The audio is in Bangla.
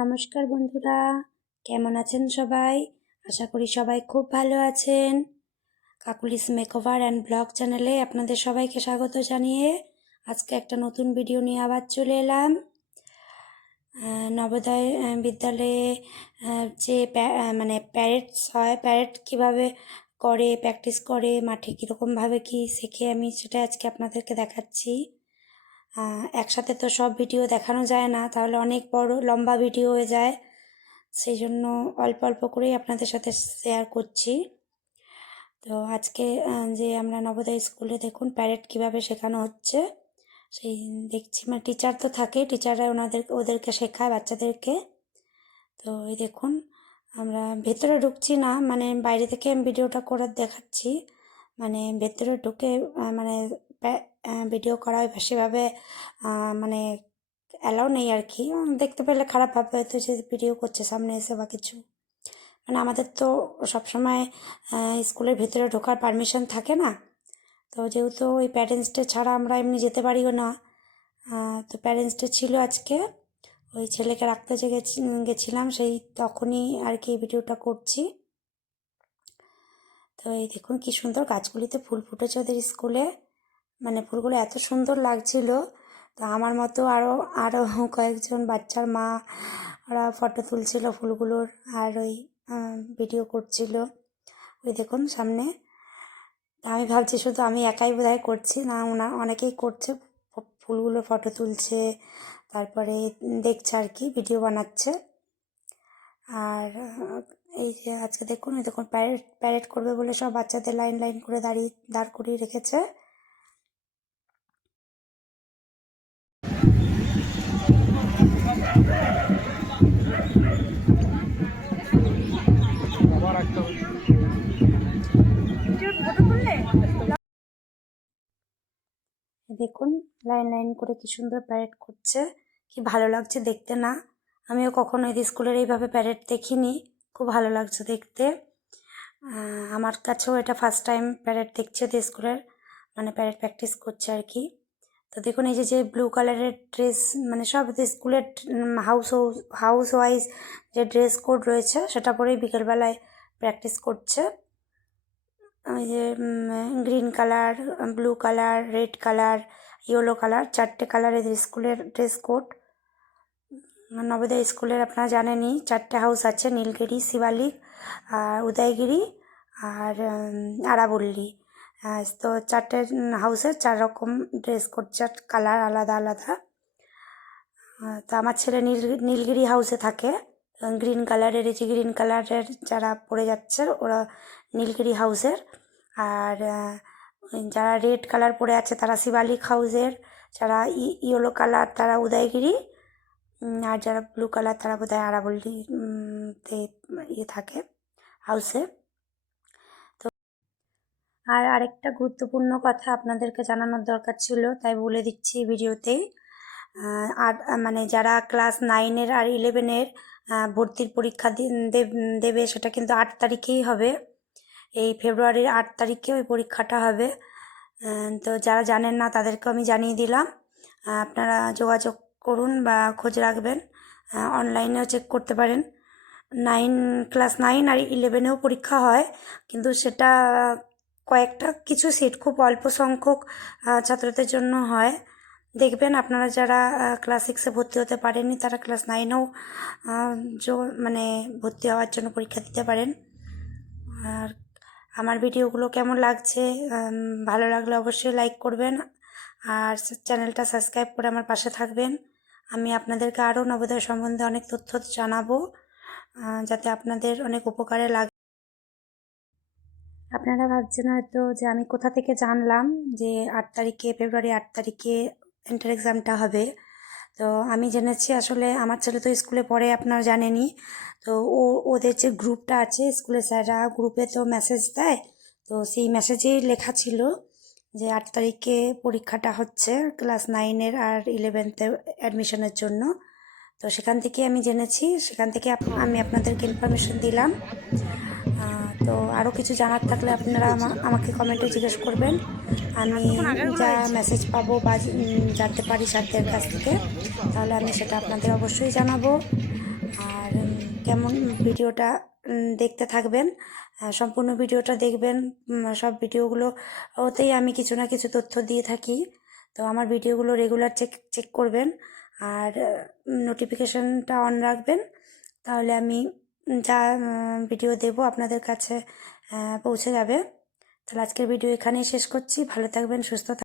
নমস্কার বন্ধুরা, কেমন আছেন সবাই? আশা করি সবাই খুব ভালো আছেন। কাকুলিস মেকওভার অ্যান্ড ব্লগ চ্যানেলে আপনাদের সবাইকে স্বাগত জানিয়ে আজকে একটা নতুন ভিডিও নিয়ে আবার চলে এলাম। নবোদয় বিদ্যালয়ে যে প্যারেডস হয়, প্যারেড কীভাবে করে, প্র্যাকটিস করে, মাঠে কীরকমভাবে কী শেখে, আমি সেটা আজকে আপনাদেরকে দেখাচ্ছি। একসাথে তো সব ভিডিও দেখানো যায় না, তাহলে অনেক বড় লম্বা ভিডিও হয়ে যায়, সেই জন্য অল্প অল্প করেই আপনাদের সাথে শেয়ার করছি। তো আজকে যে আমরা নবোদয় স্কুলে দেখুন প্যারেড কীভাবে শেখানো হচ্ছে সেই দেখছি। মানে টিচার তো থাকে, টিচাররা ওদেরকে শেখায় বাচ্চাদেরকে। তো এই দেখুন, আমরা ভেতরে ঢুকছি না, মানে বাইরে থেকে আমি ভিডিওটা করে দেখাচ্ছি। মানে ভেতরে ঢুকে মানে ভিডিও করা সেভাবে মানে অ্যালাউ নেই আর কি। দেখতে পেলে খারাপ ভাববে হয়তো যে ভিডিও করছে সামনে এসে বা কিছু। মানে আমাদের তো সবসময় স্কুলের ভিতরে ঢোকার পারমিশন থাকে না, তো যেহেতু ওই প্যারেন্টস ডে ছাড়া আমরা এমনি যেতে পারিও না। তো প্যারেন্টস ডে ছিল আজকে, ওই ছেলেকে রাখতে যে গেছিলাম সেই তখনই আর কি ভিডিওটা করছি। তো এই দেখুন কি সুন্দর গাছগুলিতে ফুল ফুটেছে ওদের স্কুলে, মানে ফুলগুলো এত সুন্দর লাগছিল। তো আমার মতো আরও কয়েকজন বাচ্চার মা ওরা ফটো তুলছিল ফুলগুলোর, আর ওই ভিডিও করছিল। ওই দেখুন সামনে। আমি ভাবছি শুধু আমি একাই বোধহয় করছি না, অনেকেই করছে, ফুলগুলো ফটো তুলছে, তারপরে দেখছে আর কি, ভিডিও বানাচ্ছে। আর এই যে আজকে দেখুন, ওই দেখুন প্যারেড করবে বলে সব বাচ্চাদের লাইন লাইন করে দাঁড় করিয়ে রেখেছে। দেখুন লাইন লাইন করে কি সুন্দর প্যারেড করছে, কি ভালো লাগছে দেখতে না? আমিও কখনো এই স্কুলের এইভাবে প্যারেড দেখিনি, খুব ভালো লাগছে দেখতে। আমার কাছেও এটা ফার্স্ট টাইম প্যারেড দেখছে ওদের স্কুলের, মানে প্যারেড প্র্যাকটিস করছে আর কি। তো দেখুন এই যে ব্লু কালারের ড্রেস, মানে সব স্কুলের হাউস ওয়াইজ যে ড্রেস কোড রয়েছে সেটা পরেই বিকেলবেলায় প্র্যাকটিস করছে। ওই যে green colour, blue colour, red colour, yellow colour, 4টে কালার এদের স্কুলের ড্রেস কোড। নবোদয় স্কুলের আপনারা জানেনই 4টে হাউস আছে, নীলগিরি, শিবালিক, আর উদয়গিরি, আর আরাবল্লী। তো 4টে হাউসের 4 রকম ড্রেস কোড, 4 কালার আলাদা আলাদা। তো আমার ছেলে নীলগিরি হাউসে থাকে, গ্রিন কালারের, এই যে গ্রিন কালারের যারা পড়ে যাচ্ছে ওরা নীলগিরি হাউসের, আর যারা রেড কালার পরে আছে তারা শিবালিক হাউসের, যারা ইয়েলো কালার তারা উদয়গিরি, আর যারা ব্লু কালার তারা বোধহয় আরাবল্লীতে থাকে হাউসে। তো আর আরেকটা গুরুত্বপূর্ণ কথা আপনাদেরকে জানানোর দরকার ছিল, তাই বলে দিচ্ছি ভিডিওতেই। আর মানে যারা ক্লাস 9-এর আর 11-এর ভর্তির পরীক্ষা দেবে সেটা কিন্তু 8 তারিখেই হবে, এই ফেব্রুয়ারির 8 তারিখে ওই পরীক্ষাটা হবে। তো যারা জানেন না তাদেরকেও আমি জানিয়ে দিলাম, আপনারা যোগাযোগ করুন বা খোঁজ রাখবেন, অনলাইনেও চেক করতে পারেন। ক্লাস 9 আর 11-এও পরীক্ষা হয়, কিন্তু সেটা কয়েকটা কিছু সিট, খুব অল্প সংখ্যক ছাত্রদের জন্য হয়। দেখবেন আপনারা যারা ক্লাস 6-এ ভর্তি হতে পারেননি তারা ক্লাস 9-এও মানে ভর্তি হওয়ার জন্য পরীক্ষা দিতে পারেন। আর আমার ভিডিওগুলো কেমন লাগছে, ভালো লাগলে অবশ্যই লাইক করবেন, আর চ্যানেলটা সাবস্ক্রাইব করে আমার পাশে থাকবেন। আমি আপনাদেরকে আরও নবোদয় সম্বন্ধে অনেক তথ্য জানাবো, যাতে আপনাদের অনেক উপকারে লাগে। আপনারা ভাবছেন হয়তো যে আমি কোথা থেকে জানলাম যে ফেব্রুয়ারি 8 তারিখে এন্টার এক্সামটা হবে। তো আমি জেনেছি, আসলে আমার ছেলে তো স্কুলে পড়ে, আপনারা জানেনই। তো ওদের যে গ্রুপটা আছে স্কুলের স্যাররা গ্রুপে তো মেসেজ দেয়, তো সেই মেসেজেই লেখা ছিল যে 8 তারিখে পরীক্ষাটা হচ্ছে ক্লাস 9-এর আর 11th অ্যাডমিশনের জন্য। তো সেখান থেকে আমি জেনেছি, সেখান থেকে আমি আপনাদেরকে ইনফরমেশন দিলাম। তো আরও কিছু জানার থাকলে আপনারা আমাকে কমেন্টে জিজ্ঞেস করবেন, আমি যা মেসেজ পাবো বা জানতে পারি স্যারদের কাছ থেকে, তাহলে আমি সেটা আপনাদের অবশ্যই জানাবো। আর কেমন ভিডিওটা দেখতে থাকবেন, সম্পূর্ণ ভিডিওটা দেখবেন। সব ভিডিওগুলো ওতেই আমি কিছু না কিছু তথ্য দিয়ে থাকি, তো আমার ভিডিওগুলো রেগুলার চেক করবেন আর নোটিফিকেশনটা অন রাখবেন, তাহলে আমি যা ভিডিও দেব আপনাদের কাছে পৌঁছে যাবে। তাহলে আজকের ভিডিও এখানেই শেষ করছি। ভালো থাকবেন, সুস্থ থাকবেন।